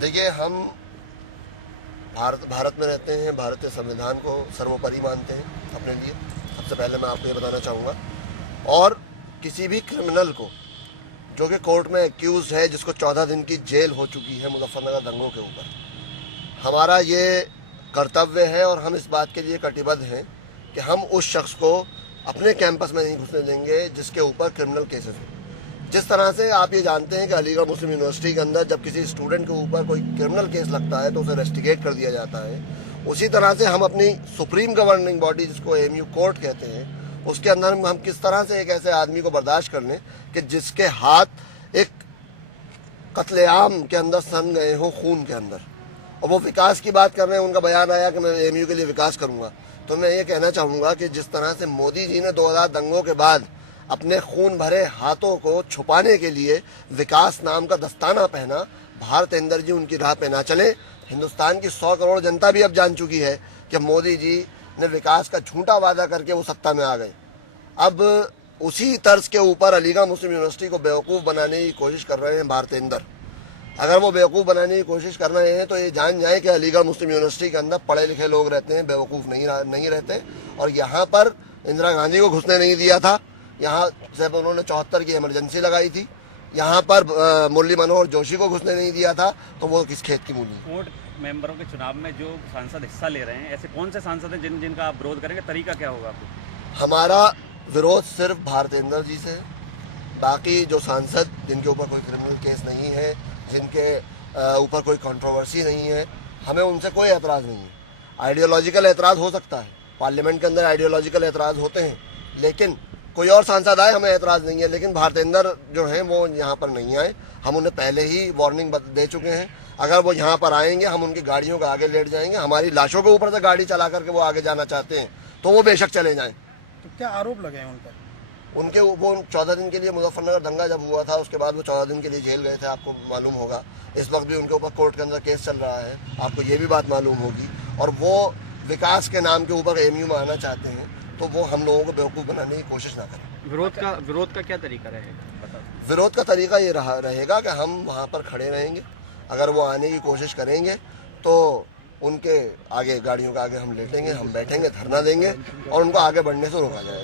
देखिए, हम भारत में रहते हैं, भारतीय संविधान को सर्वोपरि मानते हैं अपने लिए। सबसे पहले मैं आपको ये बताना चाहूँगा, और किसी भी क्रिमिनल को जो कि कोर्ट में एक्यूज है, जिसको 14 दिन की जेल हो चुकी है मुजफ्फरनगर दंगों के ऊपर, हमारा ये कर्तव्य है और हम इस बात के लिए कटिबद्ध हैं कि हम उस शख्स को अपने कैंपस में नहीं घुसने देंगे जिसके ऊपर क्रिमिनल केसेस हैं। जिस तरह से आप ये जानते हैं कि अलीगढ़ मुस्लिम यूनिवर्सिटी के अंदर जब किसी स्टूडेंट के ऊपर कोई क्रिमिनल केस लगता है तो उसे रेस्टिगेट कर दिया जाता है, उसी तरह से हम अपनी सुप्रीम गवर्निंग बॉडी, जिसको एएमयू कोर्ट कहते हैं, उसके अंदर हम किस तरह से एक ऐसे आदमी को बर्दाश्त कर लें कि जिसके हाथ एक कत्लेआम के अंदर सन गए हो, खून के अंदर, और वो विकास की बात कर रहे हैं। उनका बयान आया कि मैं एएमयू के लिए विकास करूंगा। तो मैं ये कहना चाहूँगा कि जिस तरह से मोदी जी ने 2000 दंगों के बाद अपने खून भरे हाथों को छुपाने के लिए विकास नाम का दस्ताना पहना, भारतेंद्र जी उनकी राह पे ना चले। हिंदुस्तान की 100 करोड़ जनता भी अब जान चुकी है कि मोदी जी ने विकास का झूठा वादा करके वो सत्ता में आ गए। अब उसी तर्ज के ऊपर अलीगढ़ मुस्लिम यूनिवर्सिटी को बेवकूफ़ बनाने की कोशिश कर रहे हैं भारतेंद्र। अगर वो बेवकूफ़ बनाने की कोशिश कर रहे हैं तो ये जान जाए कि अलीगढ़ मुस्लिम यूनिवर्सिटी के अंदर पढ़े लिखे लोग रहते हैं, बेवकूफ़ नहीं रहते। और यहाँ पर इंदिरा गांधी को घुसने नहीं दिया था, यहाँ से उन्होंने 74 की इमरजेंसी लगाई थी। यहाँ पर मुरली मनोहर जोशी को घुसने नहीं दिया था, तो वो किस खेत की मूली। कोर्ट मेंबरों के चुनाव में जो सांसद हिस्सा ले रहे हैं, ऐसे कौन से सांसद हैं जिनका आप विरोध करेंगे? तरीका क्या होगा आपको? हमारा विरोध सिर्फ भारतेंद्र जी से है। बाकी जो सांसद जिनके ऊपर कोई क्रिमिनल केस नहीं है, जिनके ऊपर कोई कंट्रोवर्सी नहीं है, हमें उनसे कोई एतराज़ नहीं है। आइडियोलॉजिकल एतराज़ हो सकता है, पार्लियामेंट के अंदर आइडियोलॉजिकल एतराज़ होते हैं, लेकिन कोई और सांसद आए हमें एतराज़ नहीं है। लेकिन भारतेंद्र जो हैं वो यहाँ पर नहीं आए। हम उन्हें पहले ही वार्निंग दे चुके हैं। अगर वो यहाँ पर आएंगे, हम उनकी गाड़ियों के आगे लेट जाएंगे। हमारी लाशों के ऊपर से गाड़ी चला करके वो आगे जाना चाहते हैं तो वो बेशक चले जाएं। तो क्या आरोप लगे हैं उन पर? उनके वो 14 दिन के लिए, मुजफ्फरनगर दंगा जब हुआ था उसके बाद वो 14 दिन के लिए जेल गए थे, आपको मालूम होगा। इस वक्त भी उनके ऊपर कोर्ट के अंदर केस चल रहा है, आपको ये भी बात मालूम होगी। और वो विकास के नाम के ऊपर एएमयू में आना चाहते हैं, तो वो हम लोगों को बेवकूफ़ बनाने की कोशिश ना करें। विरोध का क्या तरीका रहेगा? विरोध का तरीका ये रहेगा कि हम वहाँ पर खड़े रहेंगे। अगर वो आने की कोशिश करेंगे तो उनके आगे, गाड़ियों के आगे हम लेटेंगे, हम बैठेंगे, धरना देंगे और उनको आगे बढ़ने से रोका जाएगा।